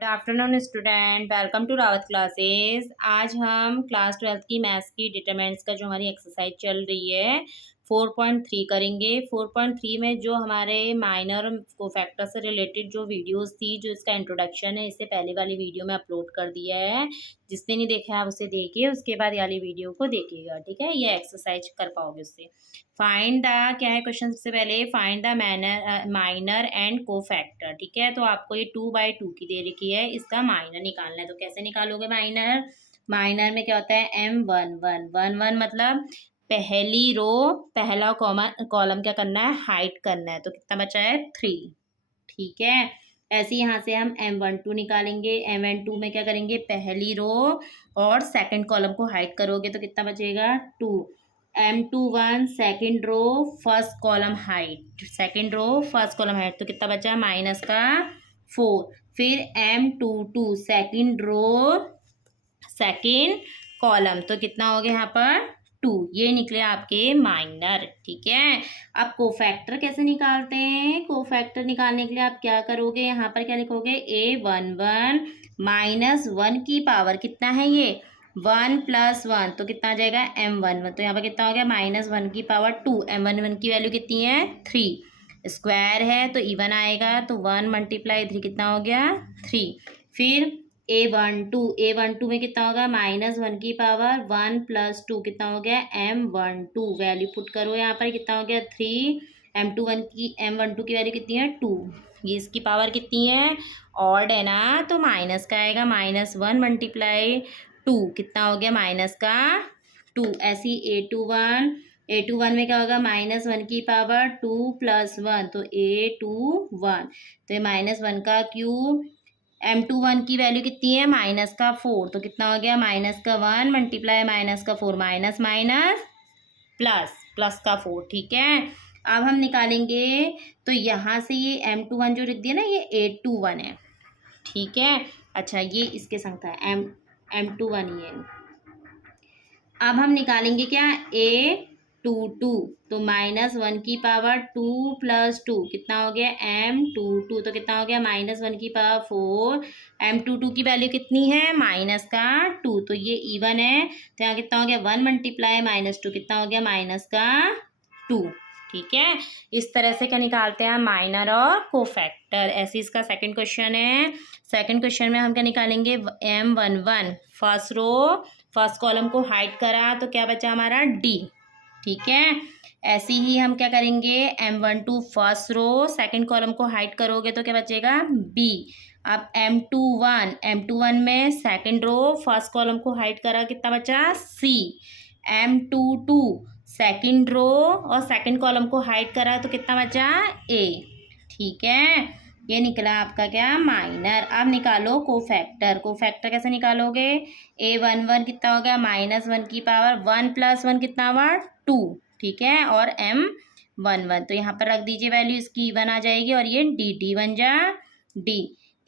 Good afternoon student, welcome to Rawat classes. आज हम class 12th की मैथ्स की डिटरमिनेंट्स का जो हमारी एक्सरसाइज चल रही है 4.3 करेंगे। 4.3 में जो हमारे माइनर कोफैक्टर से रिलेटेड जो वीडियोस थी, जो इसका इंट्रोडक्शन है, इससे पहले वाली वीडियो में अपलोड कर दिया है। जिसने नहीं देखा आप उसे देखिए, उसके बाद वाली वीडियो को देखिएगा, ठीक है। ये एक्सरसाइज कर पाओगे उससे। फाइंड द क्या है क्वेश्चन, सबसे पहले find the minor and cofactor, ठीक है। तो आपको ये 2/2 की दे रखी है, इसका माइनर निकालना है। तो कैसे निकालोगे माइनर? माइनर में क्या होता है, M1 मतलब पहली रो, पहला कॉलम क्या करना है, हाइड करना है। तो कितना बचा है, 3, ठीक है। ऐसे यहाँ से हम M12 निकालेंगे। M12 में क्या करेंगे, पहली रो और सेकंड कॉलम को हाइड करोगे तो कितना बचेगा, 2। M21 second row first column hide, second row first column hide, तो कितना बचा, माइनस का 4। फिर M22 second row second column, तो कितना हो गया यहाँ पर 2। ये निकले आपके माइनर, ठीक है। अब कोफैक्टर कैसे निकालते हैं? कोफैक्टर निकालने के लिए आप क्या करोगे, यहाँ पर क्या लिखोगे, A11 -1 की पावर कितना है ये, 1 + 1, तो कितना आ जाएगा M11। तो यहाँ पर कितना हो गया, -1 की पावर 2। M11 की वैल्यू कितनी है, 3। स्क्वायर है तो इवन आएगा, तो 1 × 3 कितना हो गया, 3। फिर A12 में कितना होगा, -1 की पावर 1 + 2 कितना हो गया, M12। वैल्यू पुट करो यहाँ पर, कितना हो गया, 3। M12 की वैल्यू कितनी है, 2। ये इसकी पावर कितनी है, ऑड है ना, तो माइनस का आएगा। -1 × 2 कितना हो गया, माइनस का 2। ऐसी A21 में क्या होगा, -1 की पावर 2 + 1, तो A21। तो ये -1 का क्यूब। M21 की वैल्यू कितनी है, माइनस का 4, तो कितना हो गया, -1 × -4, माइनस माइनस प्लस, प्लस का 4, ठीक है। अब हम निकालेंगे, तो यहाँ से ये M21 जो लिख दिया ना, ये A21 है, ठीक है। अच्छा, ये इसके संग था, M21 ये। अब हम निकालेंगे क्या, A22, तो -1 की पावर 2 + 2 कितना हो गया, M22, तो कितना हो गया, -1 की पावर 4। M22 की वैल्यू कितनी है, माइनस का 2, तो ये इवन है, तो यहाँ कितना हो गया, 1 × -2 कितना हो गया, माइनस का 2, ठीक है। इस तरह से क्या निकालते हैं माइनर और कोफैक्टर। ऐसे इसका सेकंड क्वेश्चन है। सेकंड क्वेश्चन में हम क्या निकालेंगे, M11 first row first column को हाइड करा, तो क्या बचा हमारा, D, ठीक है। ऐसे ही हम क्या करेंगे, M12 first row second column को हाइड करोगे तो क्या बचेगा, B। अब M21 में सेकंड रो फर्स्ट कॉलम को हाइड करा, कितना बचा, C। M22 सेकंड रो और सेकंड कॉलम को हाइड करा, तो कितना बचा, A, ठीक है। ये निकला आपका क्या, माइनर। अब निकालो कोफैक्टर। कोफैक्टर कैसे निकालोगे, A11 कितना हो गया, -1 की पावर 1 + 1 कितना हुआ, 2, ठीक है। और M11 तो यहाँ पर रख दीजिए वैल्यू, इसकी इवन आ जाएगी, और ये D बन जा D।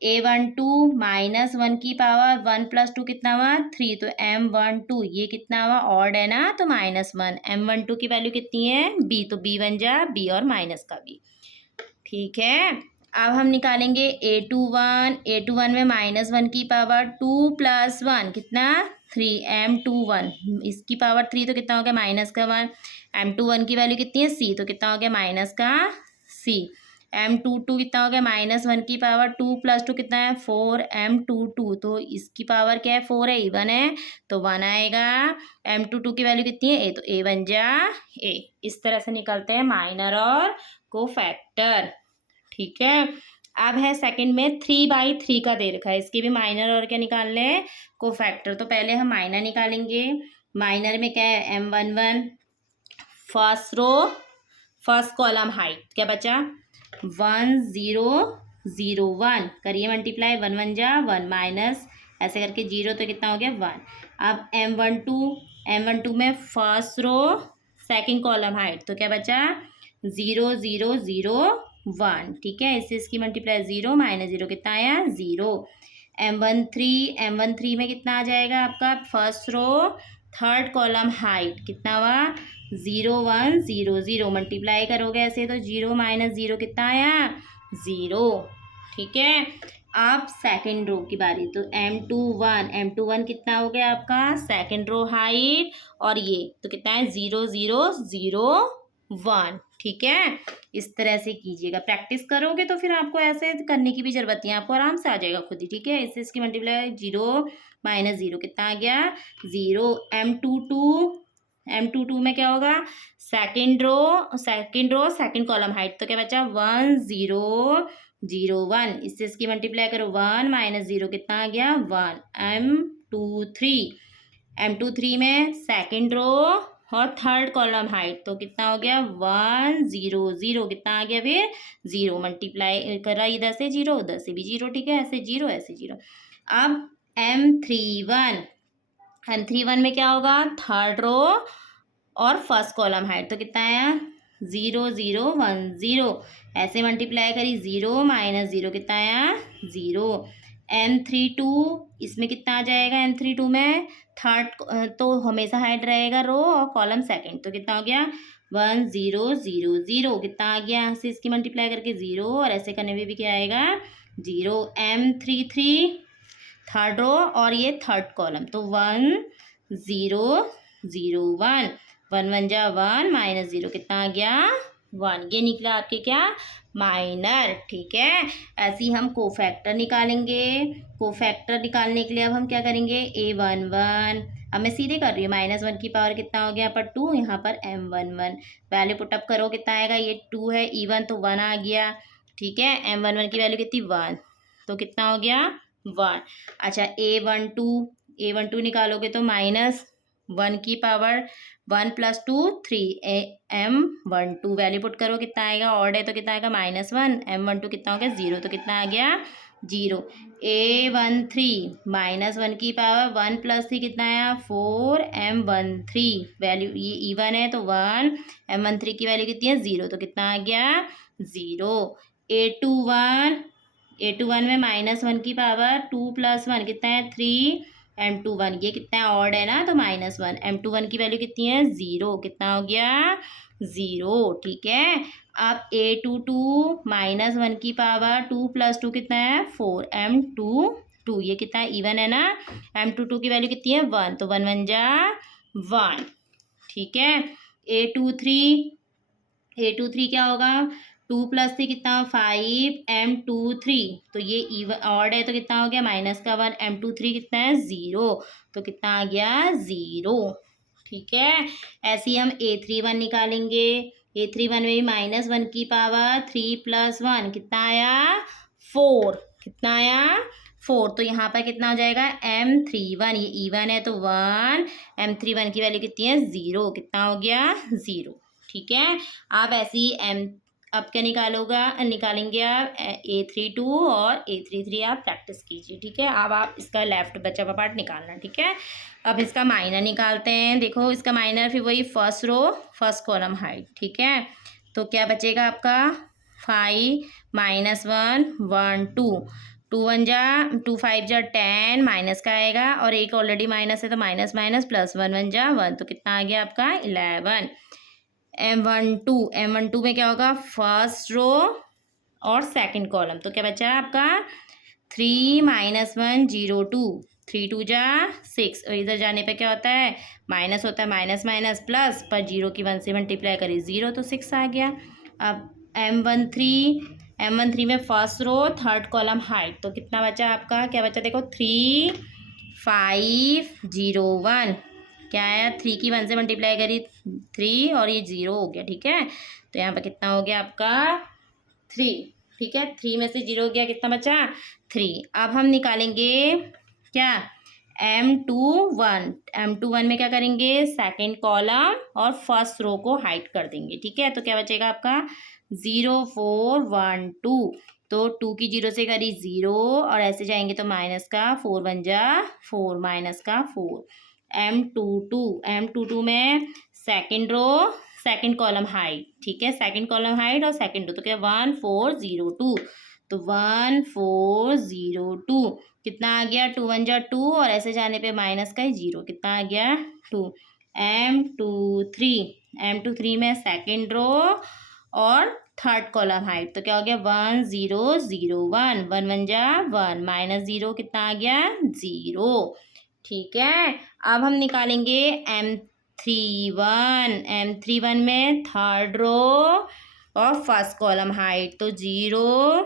A12 -1 की पावर 1 + 2 कितना हुआ, 3, तो M12 ये कितना हुआ, ऑड है ना, तो -1। M12 की वैल्यू कितनी है, B, तो B बन जा B और माइनस का B, ठीक है। अब हम निकालेंगे A21 में -1 की पावर 2 + 1 कितना, 3, M21 इसकी पावर 3, तो कितना हो गया, माइनस का 1। M21 की वैल्यू कितनी है, C, तो कितना हो गया, माइनस का C। M22 कितना हो गया, -1 की पावर 2 + 2 कितना है, 4, M22 तो इसकी पावर क्या है, 4 है, इवन है, तो 1 आएगा। M22 की वैल्यू कितनी है, A, तो A बन जा A। इस तरह से निकलते हैं माइनर और कोफैक्टर, ठीक है। अब है सेकंड में 3/3 का दे रखा है, इसके भी माइनर और क्या निकालने हैं, कोफैक्टर। तो पहले हम माइनर निकालेंगे। माइनर में क्या है, M11 first row first column hide क्या बचा, 1 0 0 1, करिए मल्टीप्लाई, 1 1 जा 1, माइनस ऐसे करके 0, तो कितना हो गया, 1। अब M12 में first row second column hide, तो क्या बचा, 0 0 0 1, ठीक है। इससे इसकी मल्टीप्लाई, 0 -0 कितना आया, 0। M13 में कितना आ जाएगा आपका, first row third column hide कितना हुआ, 0 1 0 0, मल्टीप्लाई करोगे ऐसे तो 0 - 0 कितना आया, 0, ठीक है। अब सेकंड रो की बारी, तो M21 कितना हो गया आपका सेकंड रो हाइट, और ये तो कितना है 0 0 0 1। ठीक है, इस तरह से कीजिएगा। प्रैक्टिस करोगे तो फिर आपको ऐसे करने की भी जरूरत नहीं है, आपको आराम से आ जाएगा खुद ही। ठीक है, इससे इसकी मल्टीप्लाई 0 - 0 कितना आ गया 0। M22 में क्या होगा second row second column hide, तो क्या बचा 1 0 0 1। इससे इसकी मल्टीप्लाई करो 1 - 0 कितना आ गया 1। M23 में सेकंड रो और थर्ड कॉलम हाइट, तो कितना हो गया 1 0 0 कितना आ गया फिर 0। मल्टीप्लाई करा इधर से 0 उधर से भी 0। ठीक है, ऐसे 0 ऐसे 0। अब M31 में क्या होगा थर्ड रो और फर्स्ट कॉलम हाइट, तो कितना आया 0 0 1 0। ऐसे मल्टीप्लाई करी 0 - 0 कितना आया 0। M32 इसमें कितना आ जाएगा M32 में थर्ड तो हमेशा हाइट रहेगा रो और कॉलम सेकंड, तो कितना हो गया 1 0 0 0 कितना आ गया, यहाँ से इसकी मल्टीप्लाई करके 0 और ऐसे करने में भी क्या आएगा 0। M33 थर्ड रो और ये थर्ड कॉलम, तो 1 0 0 1। 1 1 जा 1 - 0 कितना आ गया 1। ये निकला आपके क्या माइनर। ठीक है, ऐसे ही हम कोफैक्टर निकालेंगे। कोफैक्टर निकालने के लिए अब हम क्या करेंगे A11, अब मैं सीधे कर रही हूँ -1 की पावर कितना हो गया पर 2, यहाँ पर M11 वैल्यू पुटअप करो कितना आएगा, ये 2 है E1 तो 1 आ गया। ठीक है, M11 की वैल्यू कितनी 1, तो कितना हो गया 1। अच्छा A12 निकालोगे तो -1 की पावर 1 + 2 3 M12 वैल्यू पुट करो कितना आएगा, ऑड है तो कितना आएगा -1। M12 कितना हो गया 0, तो कितना आ गया 0। A13 -1 की पावर 1 + 3 कितना आया 4 M13 वैल्यू, ये इवन है तो 1। M13 की वैल्यू कितनी है 0, तो कितना आ गया 0। A21 में -1 की पावर 2 + 1 कितना है 3 M21, ये कितना है ऑड है ना तो -1। M21 की वैल्यू कितनी है 0, कितना हो गया 0। ठीक है, अब A22 -1 की पावर 2 + 2 कितना है 4 M22, ये कितना है इवन है ना। M22 की वैल्यू कितनी है 1, तो 1 1 जा 1। ठीक है, A23 क्या होगा 2 + 3 कितना 5 M23, तो ये इवन ऑड है तो कितना हो गया -1। M23 कितना है 0, तो कितना आ गया 0। ठीक है, ऐसे ही हम A31 निकालेंगे। A31 में भी -1 की पावर 3 + 1 कितना आया 4, कितना आया 4, तो यहाँ पर कितना हो जाएगा M31, ये इवन है तो 1। M31 की वैल्यू कितनी है 0, कितना हो गया 0। ठीक है, आप ऐसे ही अब क्या निकालेंगे आप A32 और A33 आप प्रैक्टिस कीजिए। ठीक है, अब आप इसका लेफ्ट बचा हुआ पार्ट निकालना। ठीक है, अब इसका माइनर निकालते हैं। देखो इसका माइनर फिर वही first row first column hide. ठीक है, तो क्या बचेगा आपका 5 -1 1 2 2 1 जा 2 5 जा 10 माइनस का आएगा, और एक ऑलरेडी माइनस है तो माइनस माइनस प्लस 1 1 जा 1, तो कितना आ गया आपका 11। M12 में क्या होगा फर्स्ट रो और सेकंड कॉलम, तो क्या बचा आपका 3 -1 0 2 3 2 जा 6, और इधर जाने पे क्या होता है माइनस होता है, माइनस माइनस प्लस, पर 0 की 1 से मल्टीप्लाई करी 0 तो 6 आ गया। अब M13 में first row third column hide, तो कितना बचा आपका, क्या बचा देखो 3 5 0 1, क्या आया 3 की 1 से मल्टीप्लाई करी 3 और ये 0 हो गया। ठीक है, तो यहाँ पर कितना हो गया आपका 3। ठीक है, 3 में से 0 हो गया, कितना बचा 3। अब हम निकालेंगे क्या M21 में क्या करेंगे सेकंड कॉलम और फर्स्ट रो को हाइड कर देंगे। ठीक है, तो क्या बचेगा आपका 0 4 1 2, तो 2 की 0 से करी 0 और ऐसे जाएंगे तो माइनस का 4 1 जा 4 माइनस का 4। M22 में second row second column hide. ठीक है, सेकंड कॉलम हाइट और सेकंड रो, तो क्या 1 4 0 2, तो 1 4 0 2 कितना आ गया 2 1 जा 2 और ऐसे जाने पे माइनस का 0, कितना आ गया 2। M23 में सेकंड रो और थर्ड कॉलम हाइट, तो क्या हो गया 1 0 0 1, 1 1 जा 1, माइनस 0 कितना आ गया 0। ठीक है, अब हम निकालेंगे M31 में थर्ड रो और फर्स्ट कॉलम हाइट, तो 0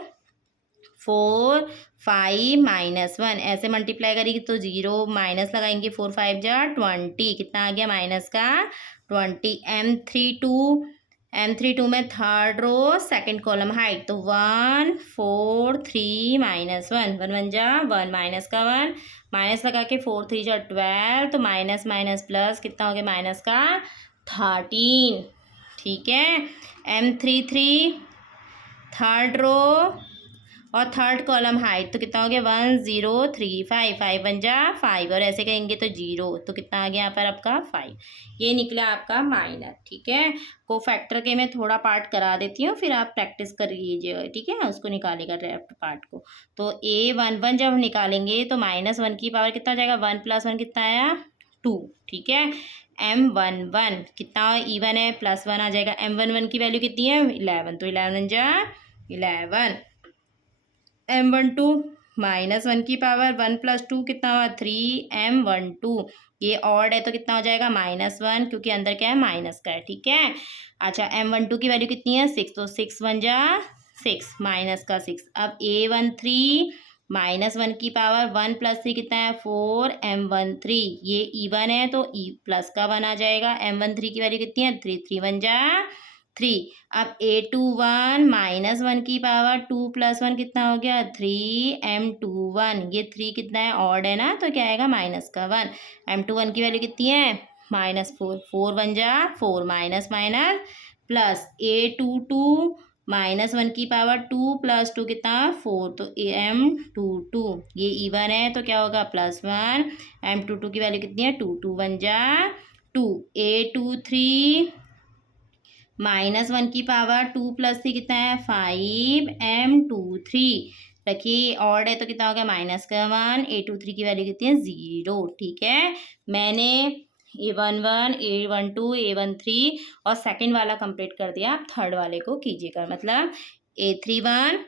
4 5 -1 ऐसे मल्टीप्लाई करेगी तो 0 माइनस लगाएंगे, 4 5 जा 20, कितना आ गया माइनस का 20। M32 में third row second column hide, तो 1 4 3 -1, 1 1 जा 1, माइनस का 1, माइनस लगा के 4 3 जा 12, तो माइनस माइनस प्लस कितना हो गया माइनस का 13। ठीक है, M33 थर्ड रो और थर्ड कॉलम हाइट, तो कितना हो गया 1 0 3 5, 5 1 जा 5, और ऐसे करेंगे तो 0, तो कितना आ गया यहाँ पर आपका 5। ये निकला आपका माइनर। ठीक है, को फैक्टर के मैं थोड़ा पार्ट करा देती हूँ, फिर आप प्रैक्टिस कर लीजिएगा। ठीक है, उसको निकालेगा लेफ्ट पार्ट को। तो A11 जब हम निकालेंगे तो -1 की पावर कितना हो जाएगा, 1 + 1 कितना आया 2। ठीक है, M11 कितना इवन है, +1 आ जाएगा। M11 की वैल्यू कितनी है 11, तो 11 जा 11। M12 -1 की पावर 1 + 2 कितना हुआ 3, M12 ये ऑड है तो कितना हो जाएगा -1, क्योंकि अंदर क्या है माइनस का है। ठीक है, अच्छा M12 की वैल्यू कितनी है 6, तो 6 1 जा 6, माइनस का 6। अब A13 -1 की पावर 1 + 3 कितना है 4, M13 ये इवन है तो ई प्लस का 1 आ जाएगा। M13 की वैल्यू कितनी है 3, 3 1 जा 3। अब A21 -1 की पावर 2 + 1 कितना हो गया 3, M21 ये 3 कितना है ऑड है ना, तो क्या आएगा माइनस का 1। M21 की वैल्यू कितनी है -4, 4 1 जा 4, माइनस माइनस प्लस। A22 -1 की पावर 2 + 2 कितना 4, तो M22 ये इवन है तो क्या होगा +1। M22 की वैल्यू कितनी है 2, 2 1 जा 2। A23 -1 की पावर 2 + 3 कितना है 5, M23 रखिए ऑड है तो कितना हो गया माइनस का 1। A23 की वैल्यू कितनी है 0। ठीक है, मैंने A11 A12 A13 और सेकंड वाला कंप्लीट कर दिया, आप थर्ड वाले को कीजिएगा, मतलब A31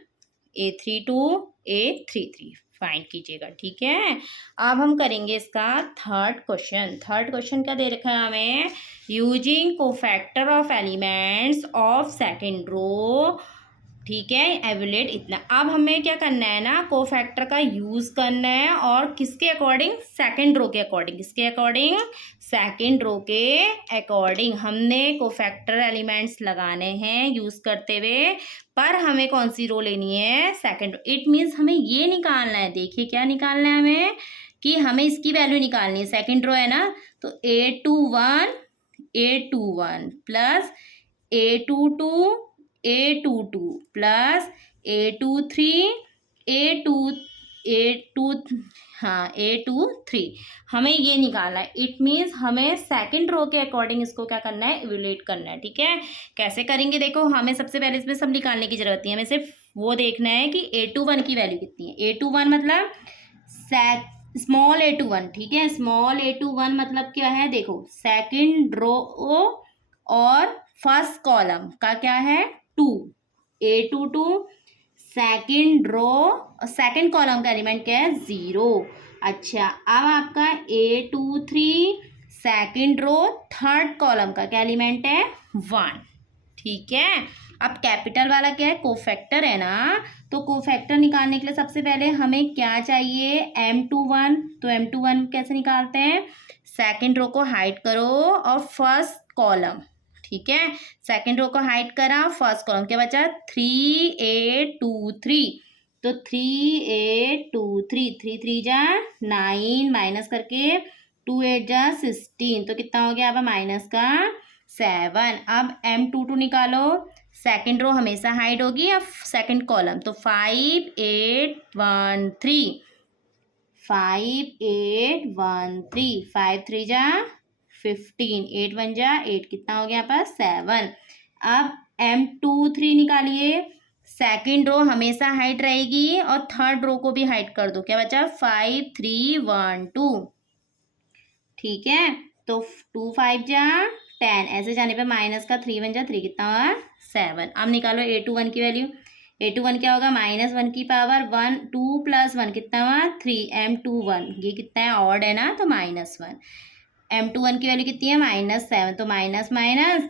A32 A33 फाइंड कीजिएगा। ठीक है, अब हम करेंगे इसका थर्ड क्वेश्चन। थर्ड क्वेश्चन क्या दे रखा है हमें, using cofactor of elements of second row. ठीक है, एवुलेट इतना। अब हमें क्या करना है ना, कोफैक्टर का यूज़ करना है, और किसके अकॉर्डिंग सेकंड रो के अकॉर्डिंग, किसके अकॉर्डिंग सेकंड रो के अकॉर्डिंग हमने कोफैक्टर एलिमेंट्स लगाने हैं यूज़ करते हुए। पर हमें कौन सी रो लेनी है सेकंड रो, इट मीन्स हमें ये निकालना है। देखिए क्या निकालना है हमें, कि हमें इसकी वैल्यू निकालनी है, सेकंड रो है ना, तो A21 plus A22 plus A23 हमें ये निकालना है। इट मीन्स हमें सेकंड रो के अकॉर्डिंग इसको क्या करना है, इवैल्यूएट करना है। ठीक है, कैसे करेंगे देखो, हमें सबसे पहले इसमें सब निकालने की जरूरत नहीं है, हमें सिर्फ वो देखना है कि A21 की वैल्यू कितनी है। A21 मतलब स्मॉल A21। ठीक है, स्मॉल A21 मतलब क्या है, देखो सेकंड रो और फर्स्ट कॉलम का क्या है 2, A22 second row second column का एलिमेंट क्या है 0। अच्छा, अब आपका A23 second row third column का क्या एलिमेंट है 1। ठीक है, अब कैपिटल वाला क्या है कोफैक्टर है ना, तो कोफैक्टर निकालने के लिए सबसे पहले हमें क्या चाहिए M21। तो M21 कैसे निकालते हैं, सेकंड रो को हाइड करो और फर्स्ट कॉलम। ठीक है, सेकंड रो को हाइड करा, फर्स्ट कॉलम क्या बचा 3823, तो 3823 3 3 जा 9, माइनस करके 2 8 जा 16, तो कितना हो गया अब माइनस का 7। अब M22 निकालो, सेकंड रो हमेशा हाइड होगी या सेकंड कॉलम, तो 5 8 1 3 5 8 1 3 5 3 जा 15, 8 1 जा 8, कितना हो गया यहाँ पर 7। अब M23 निकालिए, सेकंड रो हमेशा हाइड रहेगी और थर्ड रो को भी हाइड कर दो, क्या बचा 5 3 1 2। ठीक है, तो 2 5 जा 10, ऐसे जाने पे माइनस का 3 वन जा 3 कितना हुआ 7। अब निकालो A21 की वैल्यू। A21 क्या होगा -1 की पावर 1 2 + 1 कितना हुआ 3 M21 ये कितना है ऑड है ना तो -1। M21 की वैल्यू कितनी है -7 तो माइनस माइनस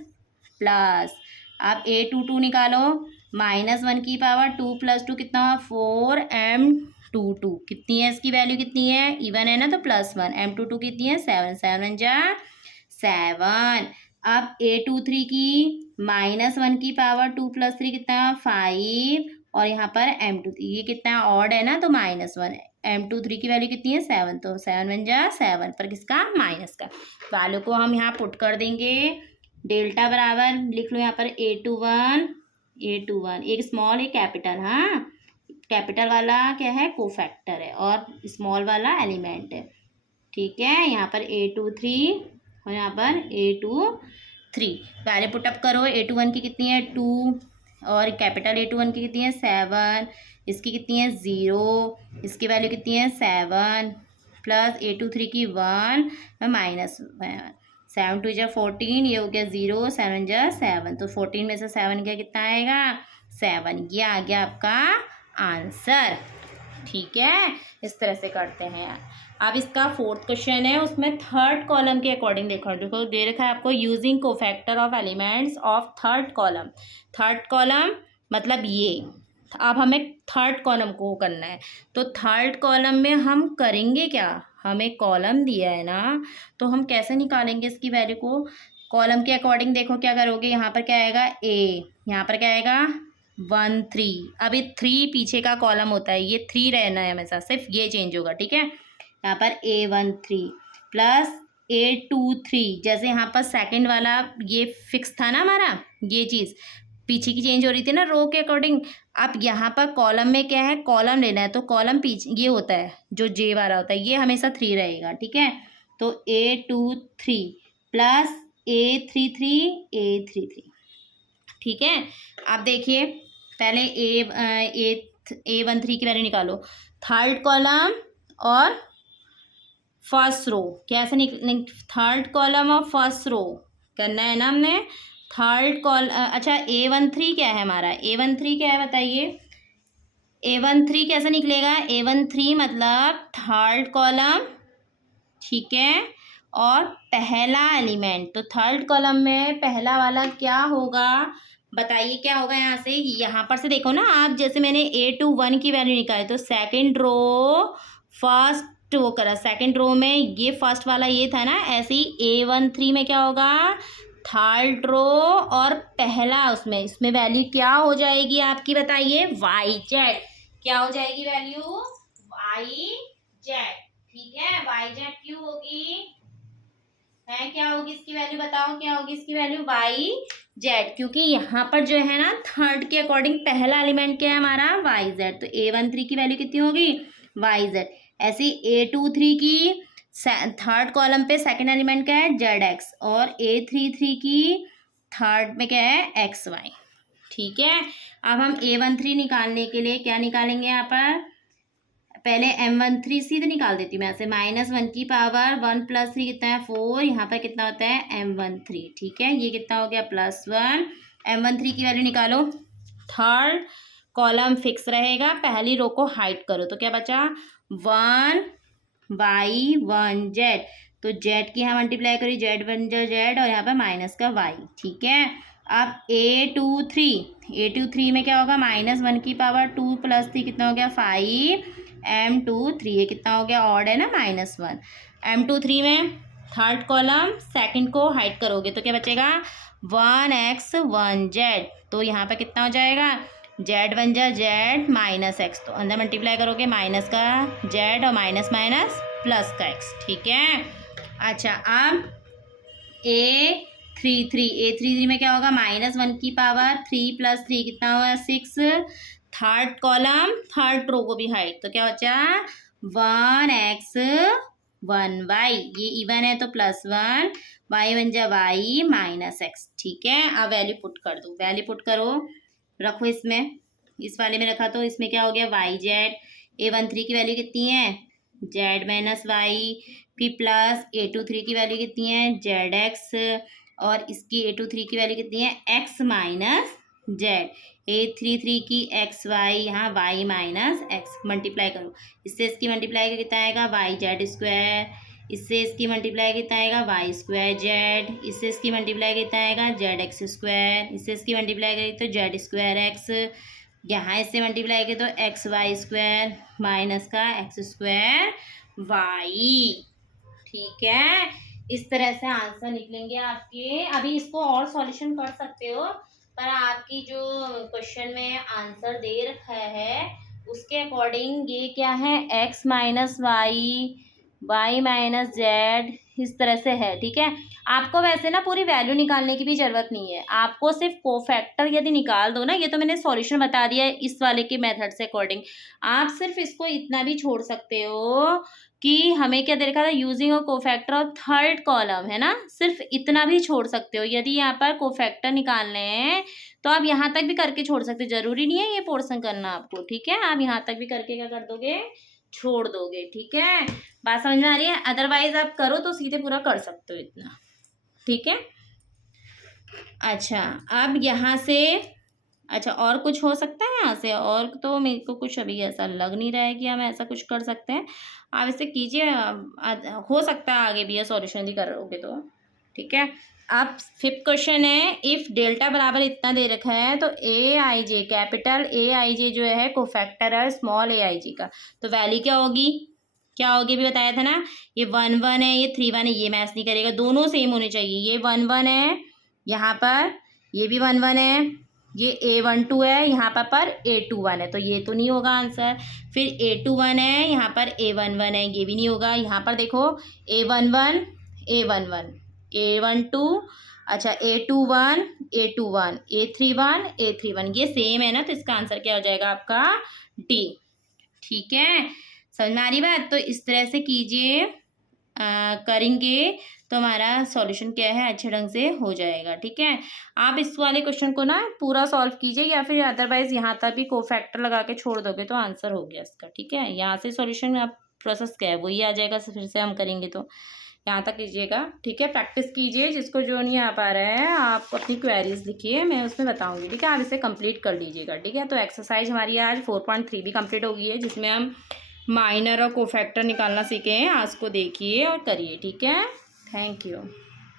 प्लस। अब A22 निकालो -1 की पावर 2 + 2 कितना हुआ 4 M22 कितनी है इसकी वैल्यू कितनी है इवन है ना तो +1 M22 कितनी है 7 7 जा 7। अब A23 की -1 की पावर 2 + 3 कितना 5 और यहाँ पर M23 ये कितना ऑड है ना तो -1 M23 की वैल्यू कितनी है 7 तो 7 1 जा 7 पर किसका माइनस का वैल्यू को हम यहाँ पुट कर देंगे। डेल्टा बराबर लिख लो यहाँ पर A21 एक स्मॉल एक कैपिटल। हाँ कैपिटल वाला क्या है कोफैक्टर है और स्मॉल वाला एलिमेंट है। ठीक है यहाँ पर A23 और यहाँ पर A23 वैल्यू पुटअप करो। A21 की कितनी है 2 और कैपिटल A21 की कितनी है 7 इसकी कितनी है 0 इसकी वैल्यू कितनी है 7 प्लस A23 की 1 -1 7 2 जा 14 ये हो गया 0 7 जा 7 तो 14 में से 7 गया कितना आएगा 7 ये आ गया आपका आंसर। ठीक है इस तरह से करते हैं। अब इसका 4th क्वेश्चन है उसमें 3rd कॉलम के अकॉर्डिंग देखो दे रखा है आपको using cofactor of elements of 3rd column. 3rd column मतलब ये अब हमें 3rd कॉलम को करना है तो 3rd कॉलम में हम करेंगे क्या हमें कॉलम दिया है ना तो हम कैसे निकालेंगे इसकी वैल्यू को कॉलम के अकॉर्डिंग देखो क्या करोगे यहाँ पर क्या आएगा A यहाँ पर क्या आएगा 1 3 अब ये 3 पीछे का कॉलम होता है ये 3 रहना है हमेशा सिर्फ ये चेंज होगा। ठीक है यहाँ पर A13 प्लस A23 जैसे यहाँ पर सेकंड वाला ये फिक्स था ना हमारा ये चीज़ पीछे की चेंज हो रही थी ना रो के अकॉर्डिंग। अब यहाँ पर कॉलम में क्या है कॉलम लेना है तो कॉलम पीछे ये होता है जो J वाला होता है ये हमेशा 3 रहेगा। ठीक है तो A23 प्लस A33 ठीक है। अब देखिए पहले A13 की वैल्यू निकालो 3rd कॉलम और फर्स्ट रो कैसे 3rd कॉलम और फर्स्ट रो करना है ना हमने 3rd कॉलम। अच्छा A13 क्या है हमारा A13 क्या है बताइए A13 कैसे निकलेगा A13 मतलब 3rd कॉलम। ठीक है और पहला एलिमेंट तो 3rd कॉलम में पहला वाला क्या होगा बताइए क्या होगा यहाँ पर से देखो ना आप जैसे मैंने A21 की वैल्यू निकाली तो सेकंड रो फर्स्ट वो करा सेकंड रो में ये फर्स्ट वाला ये था ना ऐसे ही A13 में क्या होगा 3rd रो और पहला इसमें वैल्यू क्या हो जाएगी आपकी बताइए YZ क्या हो जाएगी वैल्यू YZ। ठीक है YZ क्यों होगी है क्या होगी इसकी वैल्यू बताओ क्या होगी इसकी वैल्यू YZ क्योंकि यहाँ पर जो है ना 3rd के अकॉर्डिंग पहला एलिमेंट क्या है हमारा YZ तो A13 की वैल्यू कितनी होगी YZ। ऐसे A23 की 3rd कॉलम पे सेकंड एलिमेंट क्या है ZX और A33 की 3rd में क्या है XY। ठीक है अब हम A13 निकालने के लिए क्या निकालेंगे यहाँ पर पहले M13 सीधे निकाल देती हूँ मैं ऐसे -1 की पावर 1 + 3 कितना है 4 यहाँ पर कितना होता है M13। ठीक है ये कितना हो गया +1 M13 की वैल्यू निकालो 3rd कॉलम फिक्स रहेगा पहली रो को हाइड करो तो क्या बचा 1 y 1 z तो z की यहाँ मल्टीप्लाई करी z 1 z और यहाँ पर माइनस का y। ठीक है अब A23 में क्या होगा -1 की पावर 2 + 3 कितना हो गया 5 M23 ये कितना हो गया ऑड है ना -1 M23 में 3rd कॉलम सेकंड को हाइड करोगे तो क्या बचेगा 1x 1z तो यहाँ पर कितना हो जाएगा z 1 जा z -x तो अंदर मल्टीप्लाई करोगे माइनस का z और माइनस माइनस प्लस का x। ठीक है अच्छा अब A33 में क्या होगा -1 की पावर 3 + 3 कितना हुआ 6 3rd कॉलम 3rd रो को भी हाइड तो क्या बचा 1x 1y ये इवन है तो +1 y 1 जा y -x। ठीक है अब वैल्यू पुट कर दो वैल्यू पुट करो रखो इसमें इस वाले में रखा तो इसमें क्या हो गया YZ A13 की वैल्यू कितनी है Z - y फिर प्लस A23 की वैल्यू कितनी है ZX और इसकी A23 की वैल्यू कितनी है, x माइनस जेड। A33 की एक्स वाई, यहाँ y माइनस एक्स, मल्टीप्लाई करो, इससे इसकी मल्टीप्लाई कितना आएगा, वाई जेड स्क्वायर, इससे इसकी मल्टीप्लाई कितना आएगा, वाई स्क्वायर जेड, इससे इसकी मल्टीप्लाई कितना आएगा, जेड एक्स स्क्वायर, इससे इसकी मल्टीप्लाई करें तो जेड स्क्वायर एक्स, यहाँ इससे मल्टीप्लाई करें तो एक्स वाई स्क्वायर माइनस का एक्स स्क्वायर वाई। ठीक है, इस तरह से आंसर निकलेंगे आपके। अभी इसको और सॉल्यूशन कर सकते हो, पर आपकी जो क्वेश्चन में आंसर दे रखा है उसके अकॉर्डिंग ये क्या है, x minus y, y minus z, इस तरह से है। ठीक है, आपको वैसे ना पूरी वैल्यू निकालने की भी ज़रूरत नहीं है, आपको सिर्फ कोफैक्टर यदि निकाल दो ना, ये तो मैंने सॉल्यूशन बता दिया है इस वाले के मेथड से अकॉर्डिंग, आप सिर्फ इसको इतना भी छोड़ सकते हो कि हमें क्या दे रखा था, using a cofactor of third column, है ना, सिर्फ इतना भी छोड़ सकते हो। यदि यहाँ पर कोफैक्टर निकालने हैं तो आप यहाँ तक भी करके छोड़ सकते हो, जरूरी नहीं है ये पोर्शन करना आपको। ठीक है, आप यहाँ तक भी करके क्या कर दोगे, छोड़ दोगे। ठीक है, बात समझ में आ रही है, अदरवाइज आप करो तो सीधे पूरा कर सकते हो इतना। ठीक है, अच्छा अब यहाँ से, अच्छा और कुछ हो सकता है यहाँ से, और तो मेरे को कुछ अभी ऐसा लग नहीं रहा है कि हम ऐसा कुछ कर सकते हैं। आप इसे कीजिए, हो सकता है आगे भी ये सॉल्यूशन भी करोगे तो। ठीक है, अब फिफ्थ क्वेश्चन है, इफ़ डेल्टा बराबर इतना दे रखा है तो ए आई जे, कैपिटल ए आई जे जो है कोफैक्टर है स्मॉल ए आई जे का, तो वैल्यू क्या होगी, क्या होगी अभी बताया था ना, ये 1 1 है, ये 3 1 है, ये मैच नहीं करेगा, दोनों सेम होने चाहिए। ये 1 1 है यहाँ पर, ये भी 1 1 है, ये A12 है यहाँ पर A21 है, तो ये तो नहीं होगा आंसर। फिर A21 है यहाँ पर, A11 है, ये भी नहीं होगा। यहाँ पर देखो A11 A11 A12, अच्छा A21 A21 A31 A31, ये सेम है ना, तो इसका आंसर क्या हो जाएगा आपका, डी। ठीक है, समझ में आ रही बात, तो इस तरह से कीजिए, करेंगे तो हमारा सॉल्यूशन क्या है, अच्छे ढंग से हो जाएगा। ठीक है, आप इस वाले क्वेश्चन को ना पूरा सॉल्व कीजिए, या फिर अदरवाइज यहाँ तक भी कोफैक्टर लगा के छोड़ दोगे तो आंसर हो गया इसका। ठीक है, यहाँ से सॉल्यूशन आप प्रोसेस क्या है वही आ जाएगा, फिर से हम करेंगे तो यहाँ तक कीजिएगा। ठीक है, प्रैक्टिस कीजिए, जिसको जो नहीं आ पा रहा है आप अपनी क्वेरीज लिखिए, मैं उसमें बताऊँगी। ठीक है, आप इसे कंप्लीट कर लीजिएगा। ठीक है, तो एक्सरसाइज हमारी आज 4.3 भी कंप्लीट हो गई है, जिसमें हम माइनर और कोफैक्टर निकालना सीखे हैं। आज को देखिए और करिए। ठीक है, थैंक यू।